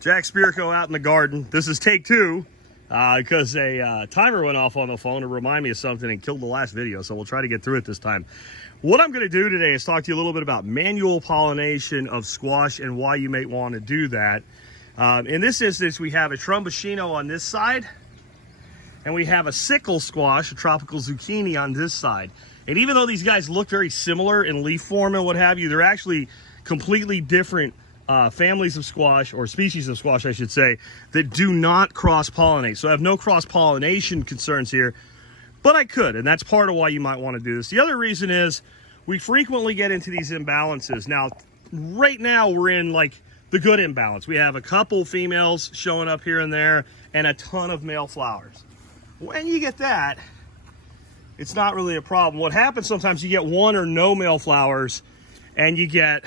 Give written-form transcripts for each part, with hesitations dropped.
Jack Spirko out in the garden. This is take two because a timer went off on the phone to remind me of something and killed the last video, so we'll try to get through it this time. What I'm going to do today is talk to you a little bit about manual pollination of squash and why you may want to do that. In this instance, we have a tromboncino on this side, and we have a sickle squash, a tropical zucchini, on this side. And even though these guys look very similar in leaf form and what have you, they're actually completely different families of squash, or species of squash, I should say, that do not cross-pollinate. So I have no cross-pollination concerns here, but I could, and that's part of why you might want to do this. The other reason is we frequently get into these imbalances. Now, right now, we're in like the good imbalance. We have a couple females showing up here and there, and a ton of male flowers. When you get that, it's not really a problem. What happens sometimes, you get one or no male flowers, and you get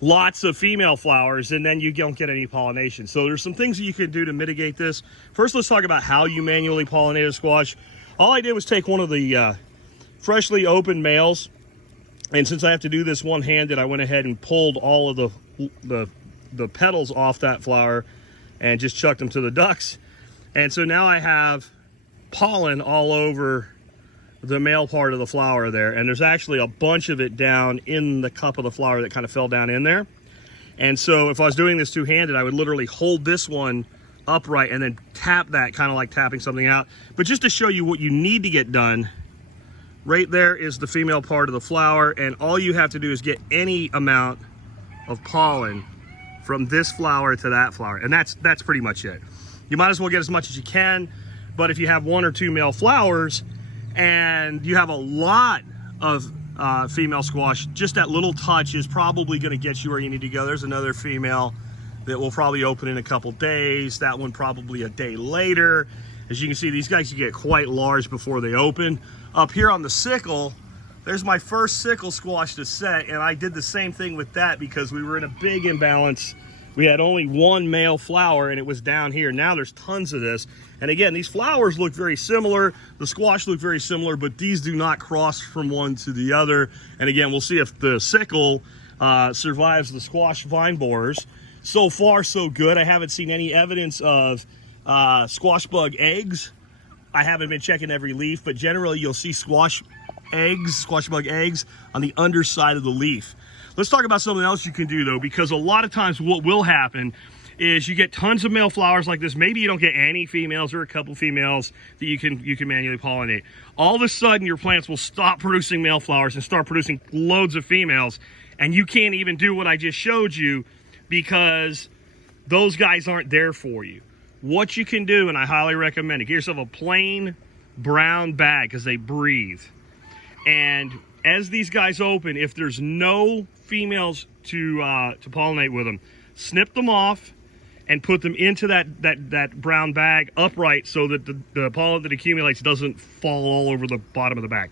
lots of female flowers, and then you don't get any pollination. So there's some things that you can do to mitigate this. First, let's talk about how you manually pollinate a squash. All I did was take one of the freshly opened males, and since I have to do this one-handed, I went ahead and pulled all of the petals off that flower and just chucked them to the ducks. And so now I have pollen all over the male part of the flower there, and there's actually a bunch of it down in the cup of the flower that kind of fell down in there. And so if I was doing this two-handed, I would literally hold this one upright and then tap that, kind of like tapping something out. But just to show you what you need to get done, right there is the female part of the flower, and all you have to do is get any amount of pollen from this flower to that flower, and that's pretty much it. You might as well get as much as you can, but if you have one or two male flowers and you have a lot of female squash, just that little touch is probably going to get you where you need to go. There's another female that will probably open in a couple days. That one probably a day later. As you can see, these guys can get quite large before they open. Up here on the sickle, there's my first sickle squash to set, and I did the same thing with that because we were in a big imbalance. We had only one male flower, and it was down here. Now there's tons of this. And again, these flowers look very similar. The squash look very similar, but these do not cross from one to the other. And again, we'll see if the sickle survives the squash vine borers. So far, so good. I haven't seen any evidence of squash bug eggs. I haven't been checking every leaf, but generally you'll see squash bug eggs on the underside of the leaf. Let's talk about something else you can do, though, because a lot of times what will happen is you get tons of male flowers like this. Maybe you don't get any females or a couple females that you can manually pollinate. All of a sudden, your plants will stop producing male flowers and start producing loads of females, and you can't even do what I just showed you because those guys aren't there for you. What you can do, and I highly recommend it, get yourself a plain brown bag because they breathe. And as these guys open, if there's no females to pollinate with them, snip them off and put them into that brown bag upright so that the pollen that accumulates doesn't fall all over the bottom of the bag.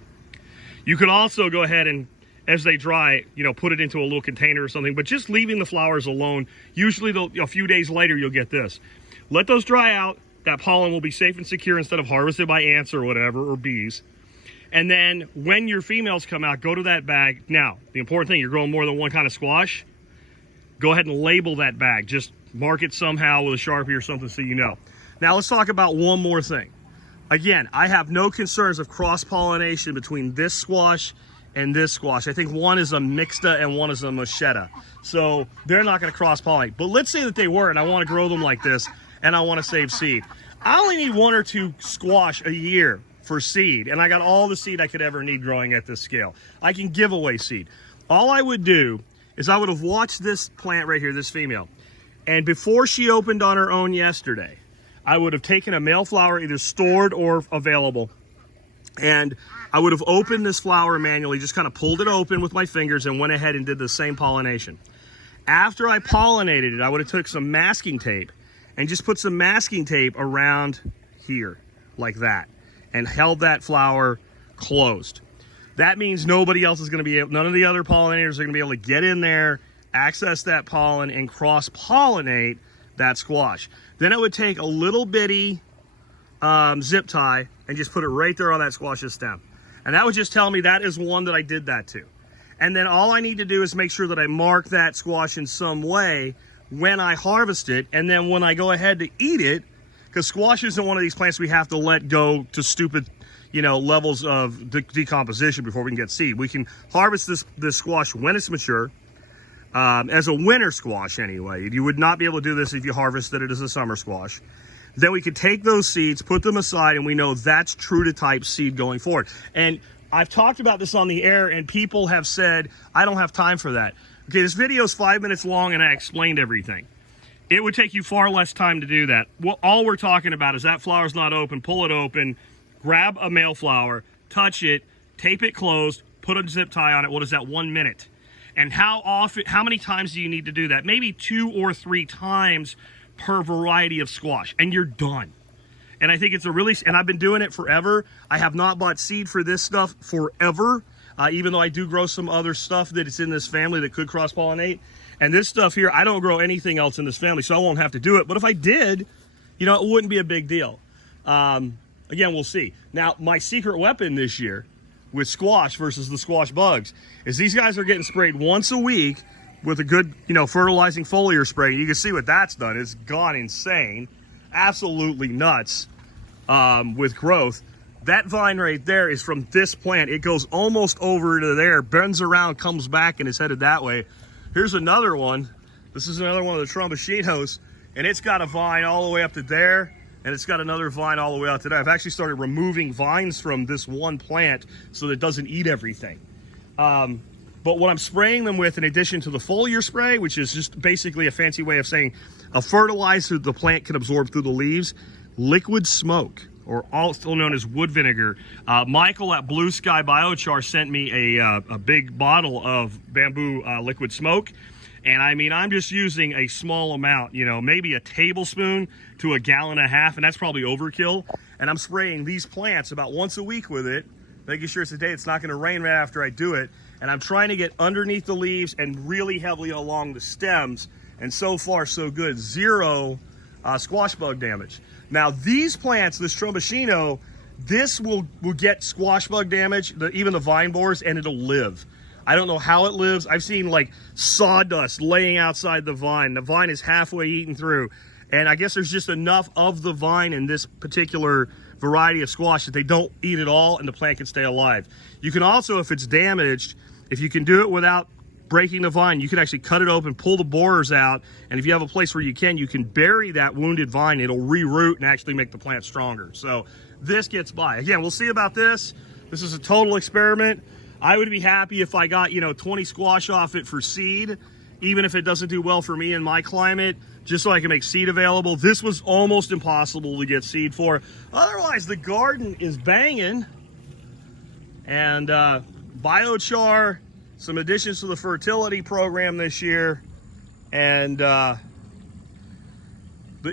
You could also go ahead and, as they dry, put it into a little container or something, but just leaving the flowers alone. Usually a few days later, you'll get this. Let those dry out. That pollen will be safe and secure instead of harvested by ants or whatever, or bees. And then when your females come out, go to that bag. Now, the important thing, you're growing more than one kind of squash, go ahead and label that bag. Just mark it somehow with a Sharpie or something so you know. Now, let's talk about one more thing. Again, I have no concerns of cross-pollination between this squash and this squash. I think one is a mixta and one is a moschetta. So they're not going to cross-pollinate. But let's say that they were, and I want to grow them like this, and I want to save seed. I only need one or two squash a year for seed, and I got all the seed I could ever need growing at this scale. I can give away seed. All I would do is I would have watched this plant right here, this female, and before she opened on her own yesterday, I would have taken a male flower, either stored or available, and I would have opened this flower manually, just kind of pulled it open with my fingers and went ahead and did the same pollination. After I pollinated it, I would have took some masking tape and just put some masking tape around here, like that, and held that flower closed. That means nobody else is going to be able, none of the other pollinators are going to be able to get in there, access that pollen, and cross-pollinate that squash. Then I would take a little bitty zip tie and just put it right there on that squash's stem. And that would just tell me that is one that I did that to. And then all I need to do is make sure that I mark that squash in some way when I harvest it, and then when I go ahead to eat it, because squash isn't one of these plants we have to let go to stupid, you know, levels of decomposition before we can get seed. We can harvest this squash when it's mature, as a winter squash anyway. You would not be able to do this if you harvested it as a summer squash. Then we could take those seeds, put them aside, and we know that's true to type seed going forward. And I've talked about this on the air, and people have said, I don't have time for that. Okay, this video is 5 minutes long, and I explained everything. It would take you far less time to do that. Well, all we're talking about is that flower's not open, pull it open, grab a male flower, touch it, tape it closed, put a zip tie on it. What is that, 1 minute? And how many times do you need to do that? Maybe 2 or 3 times per variety of squash, and you're done. And I think it's and I've been doing it forever. I have not bought seed for this stuff forever, even though I do grow some other stuff that is in this family that could cross-pollinate. And this stuff here, I don't grow anything else in this family, so I won't have to do it. But if I did, you know, it wouldn't be a big deal. Again, we'll see. Now, my secret weapon this year with squash versus the squash bugs is these guys are getting sprayed once a week with a good, you know, fertilizing foliar spray. You can see what that's done. It's gone insane. Absolutely nuts with growth. That vine right there is from this plant. It goes almost over to there, bends around, comes back, and is headed that way. Here's another one. This is another one of the Trombochinos, and it's got a vine all the way up to there, and it's got another vine all the way out to there. I've actually started removing vines from this one plant so that it doesn't eat everything. But what I'm spraying them with, in addition to the foliar spray, which is just basically a fancy way of saying a fertilizer the plant can absorb through the leaves, liquid smoke, or also known as wood vinegar. Michael at Blue Sky Biochar sent me a big bottle of bamboo liquid smoke. And I mean, I'm just using a small amount, you know, maybe a tablespoon to a gallon and a half, and that's probably overkill. And I'm spraying these plants about once a week with it, making sure it's a day it's not gonna rain right after I do it. And I'm trying to get underneath the leaves and really heavily along the stems. And so far, so good. 0 squash bug damage. Now, these plants, this Trombochino, this will get squash bug damage, even the vine borers, and it'll live. I don't know how it lives. I've seen like sawdust laying outside the vine. The vine is halfway eaten through. And I guess there's just enough of the vine in this particular variety of squash that they don't eat it all and the plant can stay alive. You can also, if it's damaged, if you can do it without breaking the vine, you can actually cut it open, pull the borers out, and if you have a place where you can bury that wounded vine. It'll reroot and actually make the plant stronger. So this gets by. Again, we'll see about this. This is a total experiment. I would be happy if I got, you know, 20 squash off it for seed, even if it doesn't do well for me in my climate, just so I can make seed available. This was almost impossible to get seed for. Otherwise, the garden is banging. And biochar, some additions to the fertility program this year, and the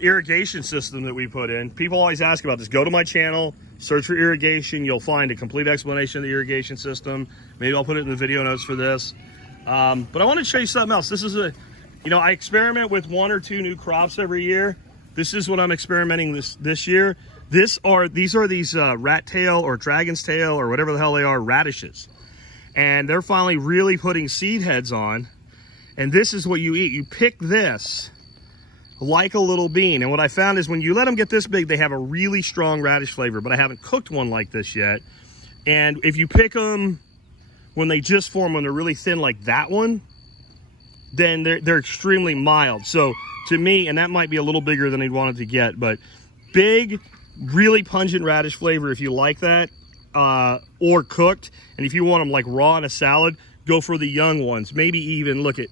irrigation system that we put in. People always ask about this. Go to my channel, search for irrigation. You'll find a complete explanation of the irrigation system. Maybe I'll put it in the video notes for this. But I want to show you something else. This is you know, I experiment with 1 or 2 new crops every year. This is what I'm experimenting this year. These are rat tail or dragon's tail or whatever the hell they are, radishes. And they're finally really putting seed heads on. And this is what you eat. You pick this like a little bean. And what I found is when you let them get this big, they have a really strong radish flavor, but I haven't cooked one like this yet. And if you pick them when they just form, when they're really thin like that one, then they're extremely mild. So to me, and that might be a little bigger than I'd wanted to get, but big, really pungent radish flavor if you like that, or cooked. And if you want them like raw in a salad, go for the young ones. Maybe even look at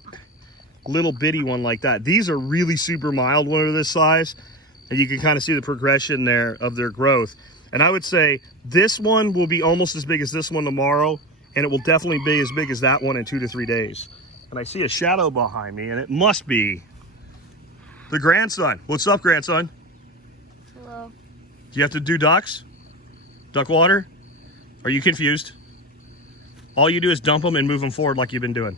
little bitty one like that. These are really super mild when they're this size, and you can kind of see the progression there of their growth. And I would say this one will be almost as big as this one tomorrow, and it will definitely be as big as that one in 2 to 3 days. And I see a shadow behind me, and it must be the grandson. What's up, grandson? Hello. Do you have to do ducks? Duck water? Are you confused? All you do is dump them and move them forward like you've been doing.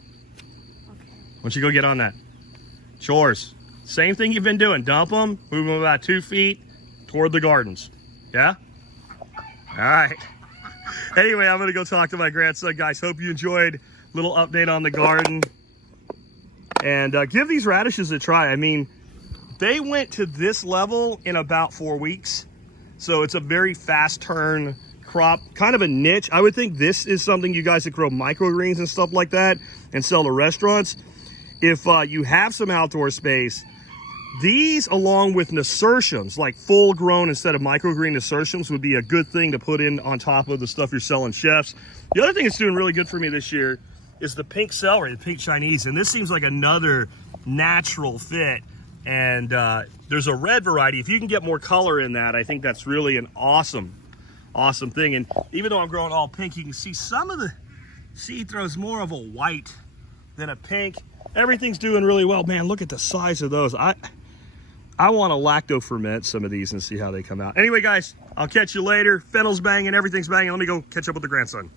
Okay. Why don't you go get on that? Chores. Same thing you've been doing. Dump them, move them about 2 feet toward the gardens. Yeah? All right. Anyway, I'm going to go talk to my grandson, guys. Hope you enjoyed a little update on the garden. And give these radishes a try. I mean, they went to this level in about 4 weeks. So it's a very fast turn crop, kind of a niche. I would think this is something you guys that grow microgreens and stuff like that and sell to restaurants. If you have some outdoor space, these along with nasturtiums, like full grown instead of microgreen nasturtiums, would be a good thing to put in on top of the stuff you're selling chefs. The other thing that's doing really good for me this year is the pink celery, the pink Chinese. And this seems like another natural fit. And there's a red variety. If you can get more color in that, I think that's really an awesome thing. And even though I'm growing all pink, you can see some of the seed throws more of a white than a pink. Everything's doing really well. Man, look at the size of those. I want to lacto ferment some of these and see how they come out. Anyway, guys, I'll catch you later. Fennel's banging, everything's banging. Let me go catch up with the grandson.